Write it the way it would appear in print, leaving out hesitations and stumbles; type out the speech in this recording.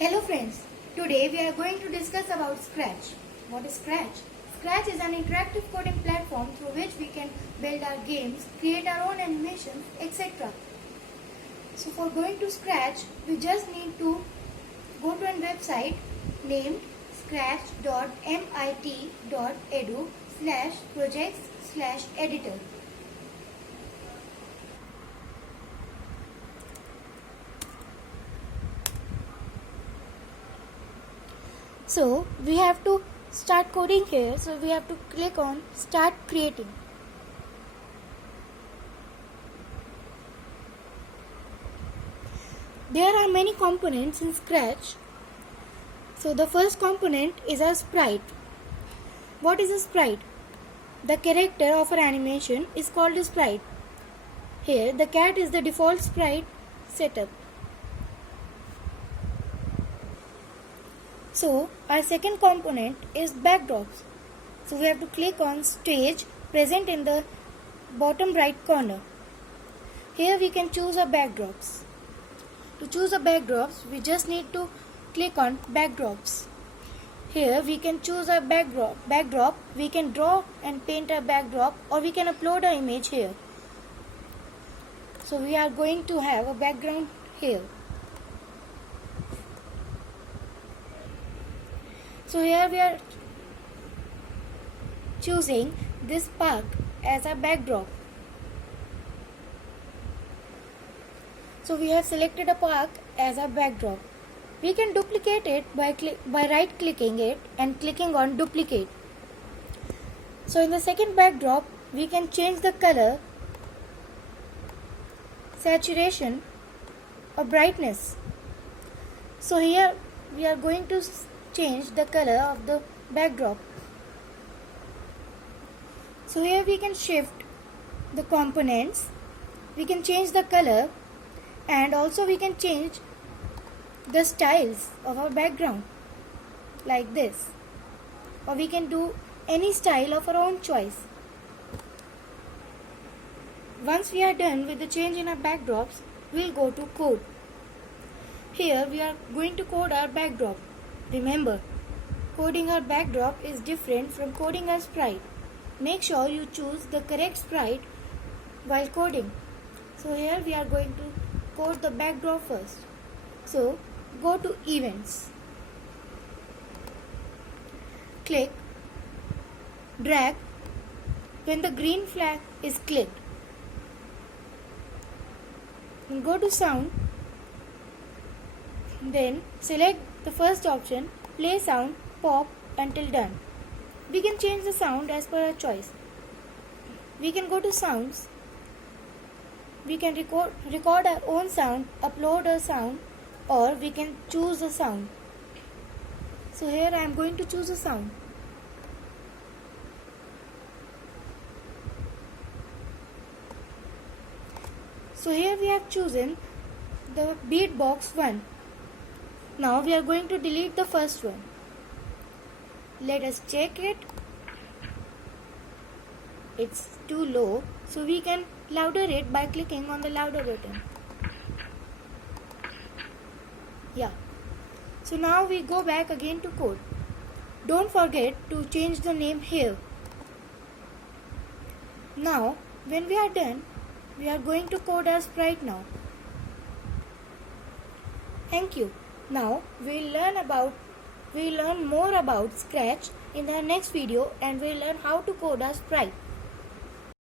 Hello friends, today we are going to discuss about Scratch. What is Scratch? Scratch is an interactive coding platform through which we can build our games, create our own animations, etc. So for going to Scratch, we just need to go to a website named scratch.mit.edu/projects/editor. So we have to start coding here. So we have to click on start creating. There are many components in Scratch. So the first component is a sprite. What is a sprite? The character of our animation is called a sprite. Here the cat is the default sprite setup. So our second component is backdrops. So we have to click on stage present in the bottom right corner. Here we can choose our backdrops. To choose our backdrops, we just need to click on backdrops. Here we can choose our backdrop. We can draw and paint our backdrop, or we can upload our image here. So we are going to have a background here. So here we are choosing this park as a backdrop. So we have selected a park as a backdrop. We can duplicate it by right clicking it and clicking on duplicate. So in the second backdrop, we can change the color, saturation or brightness. So here we are going to change the color of the backdrop. So here we can shift the components, we can change the color, and also we can change the styles of our background like this, or we can do any style of our own choice. Once we are done with the change in our backdrops, we'll go to code. Here we are going to code our backdrop. Remember, coding our backdrop is different from coding our sprite. Make sure you choose the correct sprite while coding. So here we are going to code the backdrop first. So go to events. Click, drag when the green flag is clicked. And go to sound. Then select the first option, play sound, pop until done. We can change the sound as per our choice. We can go to sounds. We can record our own sound, upload a sound, or we can choose a sound. So here I am going to choose a sound. So here we have chosen the beatbox one. Now we are going to delete the first one. Let us check it. It's too low, so we can louder it by clicking on the louder button. Yeah. So now we go back again to code. Don't forget to change the name here. Now when we are done, we are going to code our sprite now. Thank you. Now we'll learn more about Scratch in the next video, and we'll learn how to code our sprite.